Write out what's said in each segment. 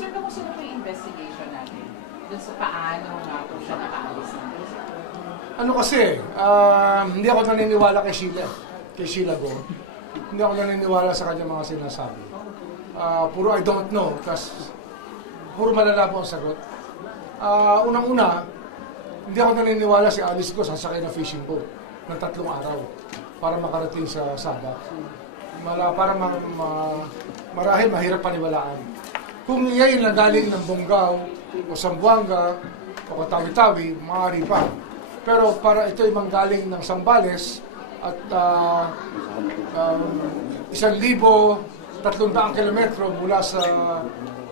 Sir, kamusta na po yung investigation natin? Dun sa paano nga po siya nakaalis na. Ano kasi, ah, hindi ako naniniwala kay Sheila. Kay Sheila Go. Hindi ako naniniwala sa kanya mga sinasabi. Ah, puro I don't know, tas puro malala po ang sagot. Ah, Unang-una, hindi ako naniniwala si Alice ko sasakay na fishing boat ng tatlong araw para makarating sa Sabak. Mala, para ma, ma, marahil mahirap paniwalaan. Kung iyan na galing ng Bonggao o Sambuanga o Katawi-Tawi, maaari pa. Pero para ito ay manggaling ng Sambales at ah, um, isang libo, tatlong daang kilometro mula sa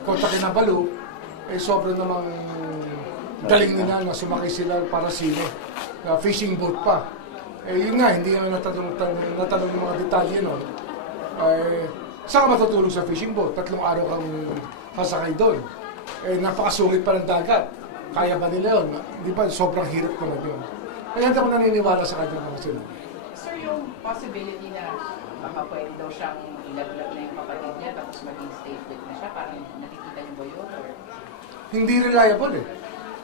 Kota Kinabalu, eh sobrang namang galing nila na sumakay sila para sila. na fishing boat pa. Eh yun nga, hindi nga natanong, tan- natanong yung mga detalye nun. Eh, saan ka matutulog sa fishing boat? Tatlong araw kang sasakay doon. Eh, napakasungit pa ng dagat. Kaya ba nila yun? Di ba, sobrang hirap naman yun. Kaya hindi ako naniniwala sa kanya mga sila. Sir, yung possibility na baka pwede daw siyang ilaglag na yung kapatid niya tapos maging put na siya, parang nakikita niyo ba yun? Or Hindi reliable eh.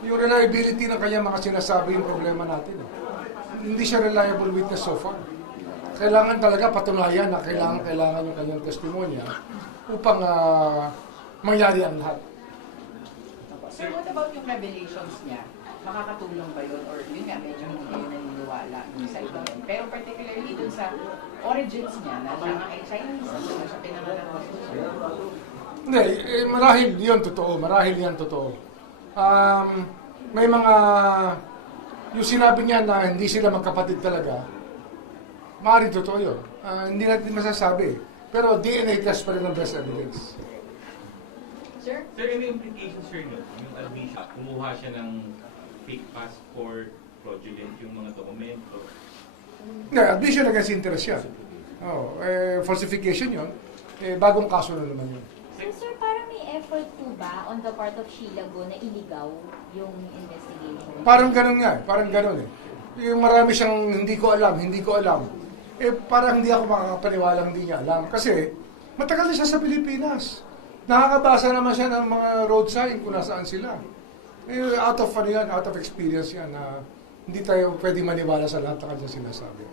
Yung reliability ng kanya mga sinasabi yung problema natin eh. Hindi siya reliable witness so far. Kailangan talaga patunayan na kailangan kailangan yung kanyang testimonya upang ah, mangyari ang lahat. Sir, what about yung revelations niya? Makakatulong ba yun? Or yun nga, medyo hindi kayo naniniwala sa iba. Pero particularly dun sa origins niya, na siya nga ay Chinese, na siya pinangalan ko. Hindi, eh, marahil yun totoo. Marahil yan totoo. Um, may mga, yung sinabi niya na hindi sila magkapatid talaga, maaaring totoo yun. Ah, hindi natin masasabi. Pero DNA test pa rin ang best evidence. Sir? Sir, ano yung implications sir nyo? Yung admission, kumuha siya ng fake passport, fraudulent yung mga dokumento. Hindi, admission against interest yan. Oh, eh, falsification yun. Eh, bagong kaso na naman yun. So, sir, parang may effort po ba on the part of Sheila Go na iligaw yung investigation? Parang ganun nga, eh, parang ganun eh. Yung marami siyang hindi ko alam, hindi ko alam. Eh, parang hindi ako makakapaniwala hindi niya alam. Kasi, matagal na siya sa Pilipinas. Nakakabasa naman siya ng mga road sign kung nasaan sila. Eh, out of ano yan, out of experience yan na hindi tayo pwede maniwala sa lahat ng kanyang sinasabi.